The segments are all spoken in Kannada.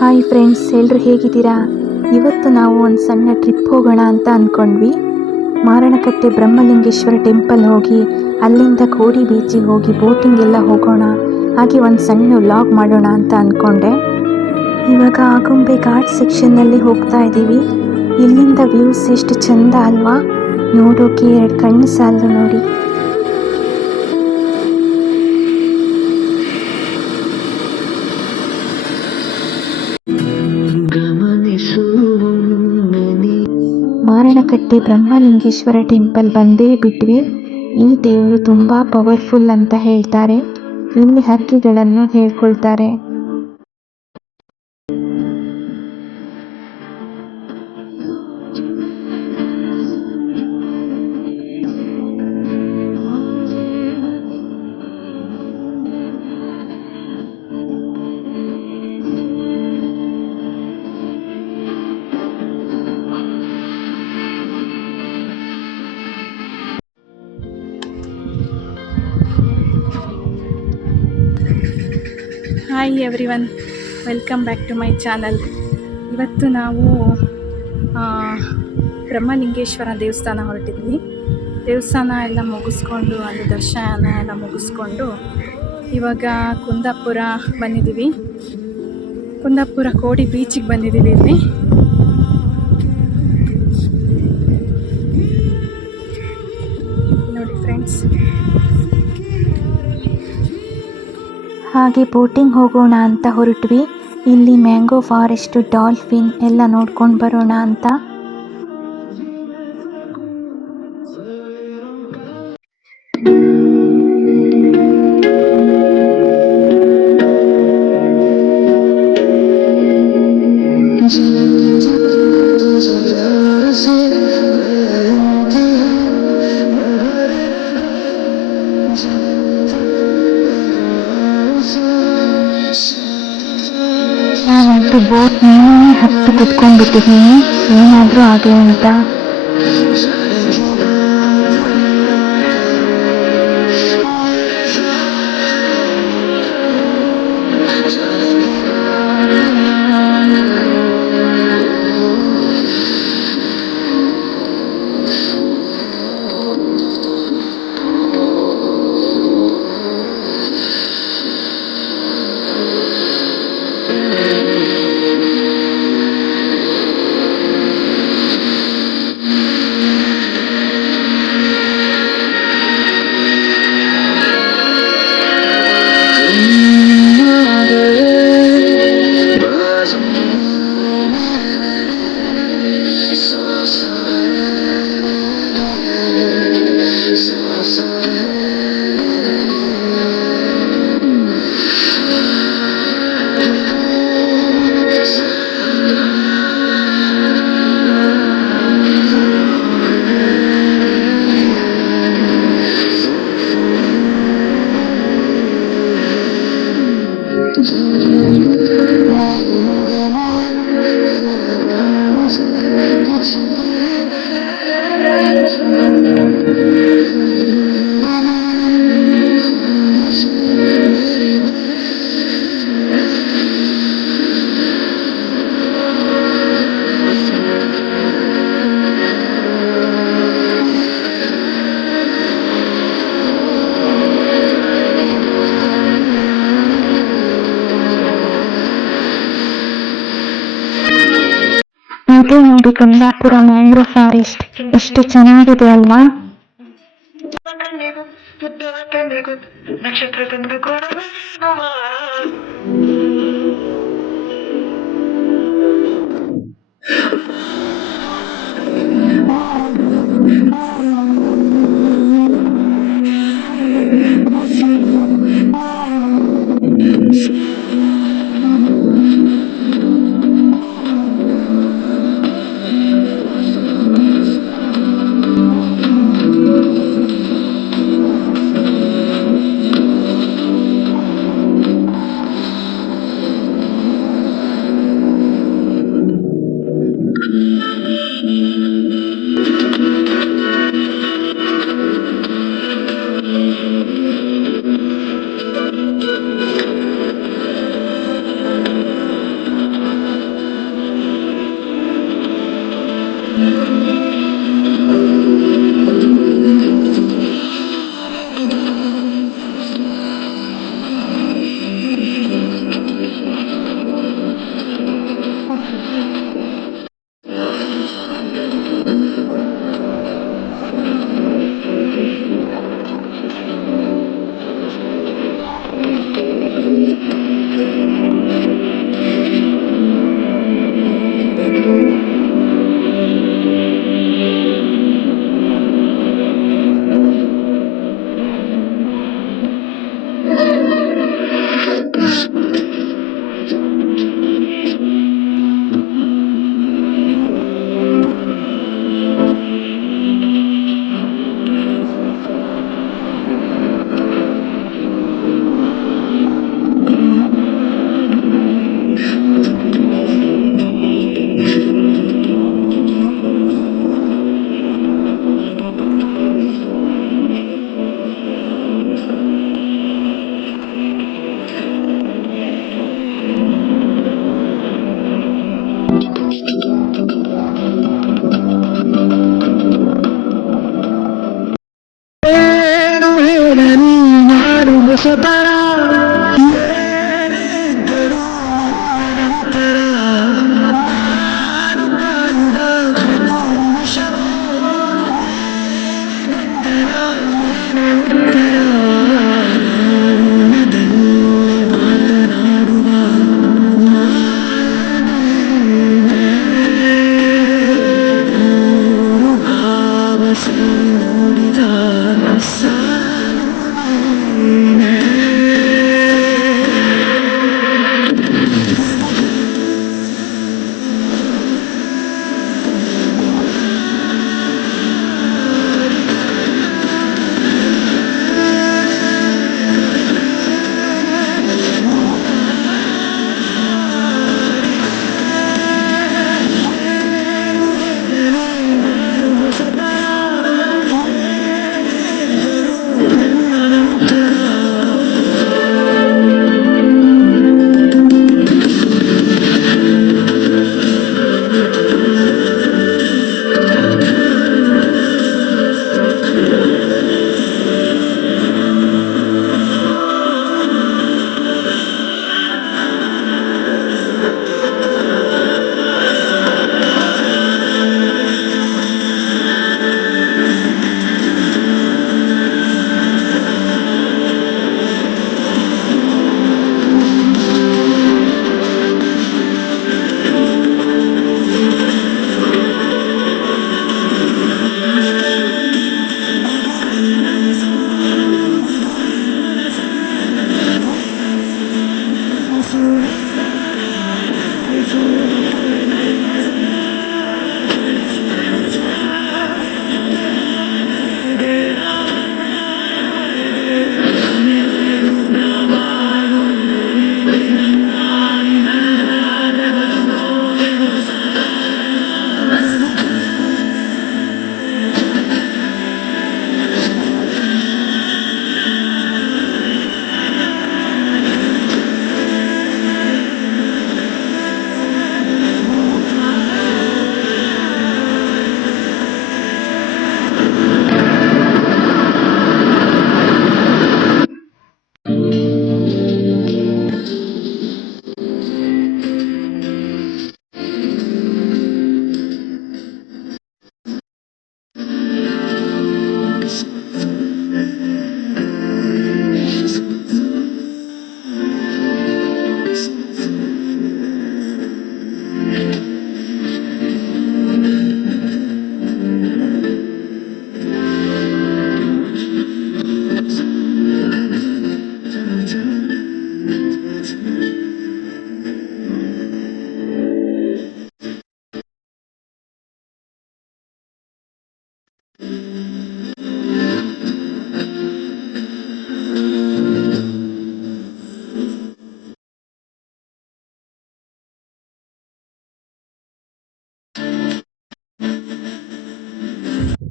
ಹಾಯ್ ಫ್ರೆಂಡ್ಸ್, ಎಲ್ಲರೂ ಹೇಗಿದ್ದೀರಾ? ಇವತ್ತು ನಾವು ಒಂದು ಸಣ್ಣ ಟ್ರಿಪ್ ಹೋಗೋಣ ಅಂತ ಅಂದ್ಕೊಂಡ್ವಿ. ಮಾರಣಕಟ್ಟೆ ಬ್ರಹ್ಮಲಿಂಗೇಶ್ವರ ಟೆಂಪಲ್ ಹೋಗಿ ಅಲ್ಲಿಂದ ಕೋಡಿ ಬೀಚಿಗೆ ಹೋಗಿ ಬೋಟಿಂಗ್ ಎಲ್ಲ ಹೋಗೋಣ, ಹಾಗೆ ಒಂದು ಸಣ್ಣ ವ್ಲಾಗ್ ಮಾಡೋಣ ಅಂತ ಅಂದ್ಕೊಂಡೆ. ಇವಾಗ ಆಗುಂಬೆ ಘಾಟ್ ಸೆಕ್ಷನ್ನಲ್ಲಿ ಹೋಗ್ತಾ ಇದ್ದೀವಿ. ಇಲ್ಲಿಂದ ವ್ಯೂಸ್ ಎಷ್ಟು ಚಂದ ಅಲ್ವಾ? ನೋಡೋಕೆ ಎರಡು ಕಣ್ಣು ಸಾಲದು ನೋಡಿ. ಮಾರಣಕಟ್ಟೆ ಬ್ರಹ್ಮಲಿಂಗೇಶ್ವರ ಟೆಂಪಲ್ ಬಂದೇ ಬಿಟ್ವಿ. ಈ ದೇವರು ತುಂಬ ಪವರ್ಫುಲ್ ಅಂತ ಹೇಳ್ತಾರೆ. ಇಲ್ಲಿ ಹರಕೆಗಳನ್ನು ಹೇಳ್ಕೊಳ್ತಾರೆ. Hi everyone, welcome back to my channel. ಇವತ್ತು ನಾವು ಬ್ರಹ್ಮಲಿಂಗೇಶ್ವರ ದೇವಸ್ಥಾನ ಹೊರಟಿದ್ವಿ. ದೇವಸ್ಥಾನ ಎಲ್ಲ ಮುಗಿಸ್ಕೊಂಡು, ಅಲ್ಲಿ ದರ್ಶನ ಎಲ್ಲ ಮುಗಿಸ್ಕೊಂಡು ಇವಾಗ ಕುಂದಾಪುರ ಬಂದಿದ್ದೀವಿ. ಕುಂದಾಪುರ ಕೋಡಿ ಬೀಚಿಗೆ ಬಂದಿದ್ದೀವಿ. ಇಲ್ಲಿ ನೋಡಿ ಫ್ರೆಂಡ್ಸ್. ಹಾಗೆ ಬೋಟಿಂಗ್ ಹೋಗೋಣ ಅಂತ ಹೊರಟ್ವಿ. ಇಲ್ಲಿ ಮ್ಯಾಂಗೋ ಫಾರೆಸ್ಟ್, ಡಾಲ್ಫಿನ್ ಎಲ್ಲ ನೋಡ್ಕೊಂಡು ಬರೋಣ ಅಂತ. ನಾನಂತೂ ಬೋಟ್ ಹತ್ತು ಕುತ್ಕೊಂಡ್ಬಿಟ್ಟಿದ್ದೀನಿ, ಏನಾದರೂ ಆಗಲಿ ಅಂತ. ಇದು ನೋಡಿ ಕುಂದಾಪುರ ಮ್ಯಾಂಗ್ರೋ ಫಾರೆಸ್ಟ್, ಎಷ್ಟು ಚೆನ್ನಾಗಿದೆ ಅಲ್ವಾ?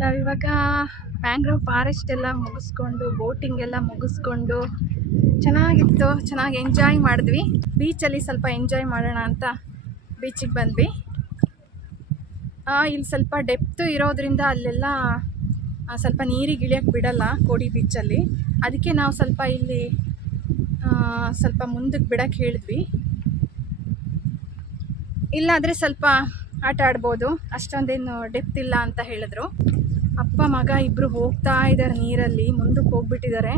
ನಾವಿವಾಗ ಮ್ಯಾಂಗ್ರೋವ್ ಫಾರೆಸ್ಟ್ ಎಲ್ಲ ಮುಗಿಸ್ಕೊಂಡು ಬೋಟಿಂಗ್ ಎಲ್ಲ ಮುಗಿಸ್ಕೊಂಡು ಚೆನ್ನಾಗಿತ್ತು, ಚೆನ್ನಾಗಿ ಎಂಜಾಯ್ ಮಾಡಿದ್ವಿ. ಬೀಚಲ್ಲಿ ಸ್ವಲ್ಪ ಎಂಜಾಯ್ ಮಾಡೋಣ ಅಂತ ಬೀಚಿಗೆ ಬಂದ್ವಿ. ಇಲ್ಲಿ ಸ್ವಲ್ಪ ಡೆಪ್ತ್ ಇರೋದ್ರಿಂದ ಅಲ್ಲೆಲ್ಲ ಸ್ವಲ್ಪ ನೀರಿಗೆ ಇಳಿಯೋಕ್ಕೆ ಬಿಡಲ್ಲ ಕೋಡಿ ಬೀಚಲ್ಲಿ. ಅದಕ್ಕೆ ನಾವು ಸ್ವಲ್ಪ ಇಲ್ಲಿ ಸ್ವಲ್ಪ ಮುಂದಕ್ಕೆ ಬಿಡೋಕ್ಕೆ ಹೇಳಿದ್ವಿ. ಇಲ್ಲಾದರೆ ಸ್ವಲ್ಪ ಆಟ ಆಡ್ಬೋದು, ಅಷ್ಟೊಂದೇನು ಡೆಪ್ತ್ ಇಲ್ಲ ಅಂತ ಹೇಳಿದ್ರು. ಅಪ್ಪ ಮಗ ಇಬ್ಬರು ಹೋಗ್ತಾ ಇದ್ದಾರೆ ನೀರಲ್ಲಿ, ಮುಂದಕ್ಕೆ ಹೋಗ್ಬಿಟ್ಟಿದ್ದಾರೆ.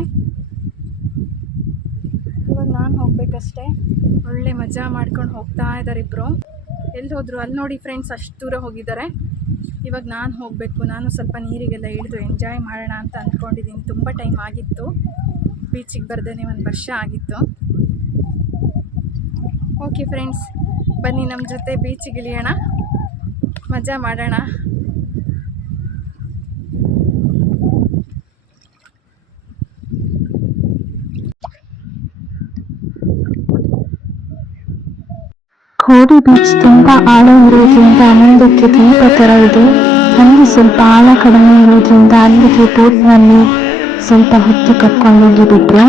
ಇವಾಗ ನಾನು ಹೋಗ್ಬೇಕಷ್ಟೆ. ಒಳ್ಳೆ ಮಜಾ ಮಾಡ್ಕೊಂಡು ಹೋಗ್ತಾ ಇದ್ದಾರೆ ಇಬ್ಬರು. ಎಲ್ಲಿ ಹೋದ್ರು? ಅಲ್ಲಿ ನೋಡಿ ಫ್ರೆಂಡ್ಸ್, ಅಷ್ಟು ದೂರ ಹೋಗಿದ್ದಾರೆ. ಇವಾಗ ನಾನು ಹೋಗಬೇಕು. ನಾನು ಸ್ವಲ್ಪ ನೀರಿಗೆಲ್ಲ ಇಳಿದು ಎಂಜಾಯ್ ಮಾಡೋಣ ಅಂತ ಅಂದ್ಕೊಂಡಿದ್ದೀನಿ. ತುಂಬ ಟೈಮ್ ಆಗಿತ್ತು, ಬೀಚಿಗೆ ಬರ್ದೇ 1 ವರ್ಷ ಆಗಿತ್ತು. ಓಕೆ ಫ್ರೆಂಡ್ಸ್, ಬನ್ನಿ ನಮ್ಮ ಜೊತೆ ಬೀಚಿಗೆ ಇಳಿಯೋಣ, ಮಜಾ ಮಾಡೋಣ. ಕೋಡಿ ಬೀಚ್ ತುಂಬಾ ಆಳ ಇರೋದ್ರಿಂದ ಮುಂದಕ್ಕೆ ದ್ವೀಪ ತರ ಇದೆ. ಅಲ್ಲಿ ಸ್ವಲ್ಪ ಆಳ ಕಡಿಮೆ ಇರೋದ್ರಿಂದ ಅಲ್ಲಿಗೆ ಬೋಟ್ನಲ್ಲಿ ಸ್ವಲ್ಪ ಹೊತ್ತು ಕರ್ಕೊಂಡು ಹೋಗಿಬಿಟ್ರು.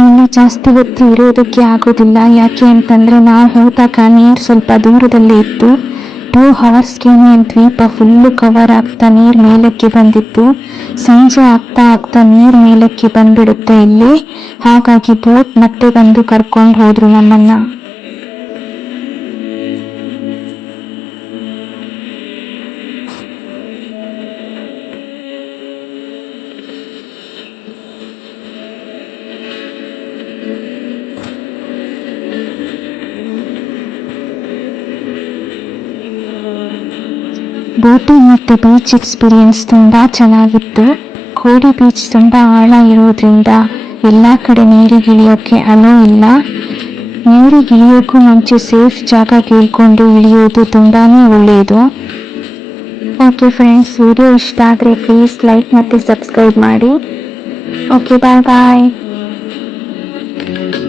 ಇನ್ನು ಜಾಸ್ತಿ ಹೊತ್ತು ಇರೋದಕ್ಕೆ ಆಗೋದಿಲ್ಲ. ಯಾಕೆ ಅಂತಂದರೆ ನಾವು ಹೋದಾಗ ನೀರು ಸ್ವಲ್ಪ ದೂರದಲ್ಲಿ ಇತ್ತು. 2 ಅವರ್ಸ್ಗೆ ದ್ವೀಪ ಫುಲ್ಲು ಕವರ್ ಆಗ್ತಾ ನೀರು ಮೇಲಕ್ಕೆ ಬಂದಿತ್ತು. ಸಂಜೆ ಆಗ್ತಾ ಆಗ್ತಾ ನೀರು ಮೇಲಕ್ಕೆ ಬಂದ್ಬಿಡುತ್ತೆ ಇಲ್ಲಿ. ಹಾಗಾಗಿ ಬೋಟ್ ಮತ್ತೆ ಬಂದು ಕರ್ಕೊಂಡು ಹೋದ್ರು ನಮ್ಮನ್ನು. ಬೋಟಿಂಗ್ ಮತ್ತು ಬೀಚ್ ಎಕ್ಸ್ಪೀರಿಯನ್ಸ್ ತುಂಬ ಚೆನ್ನಾಗಿತ್ತು. ಕೋಡಿ ಬೀಚ್ ತುಂಬ ಆಳ ಇರೋದ್ರಿಂದ ಎಲ್ಲ ಕಡೆ ನೀರಿಗೆ ಇಳಿಯೋಕ್ಕೆ ಅಲೋ ಇಲ್ಲ. ನೀರಿಗೆ ಇಳಿಯೋಕ್ಕೂ ಮುಂಚೆ ಸೇಫ್ ಜಾಗ ಕೇಳಿಕೊಂಡು ಇಳಿಯೋದು ತುಂಬಾ ಒಳ್ಳೆಯದು. ಓಕೆ ಫ್ರೆಂಡ್ಸ್, ವಿಡಿಯೋ ಇಷ್ಟ ಆದರೆ ಪ್ಲೀಸ್ ಲೈಕ್ ಮತ್ತು ಸಬ್ಸ್ಕ್ರೈಬ್ ಮಾಡಿ. ಓಕೆ, ಬಾಯ್ ಬಾಯ್.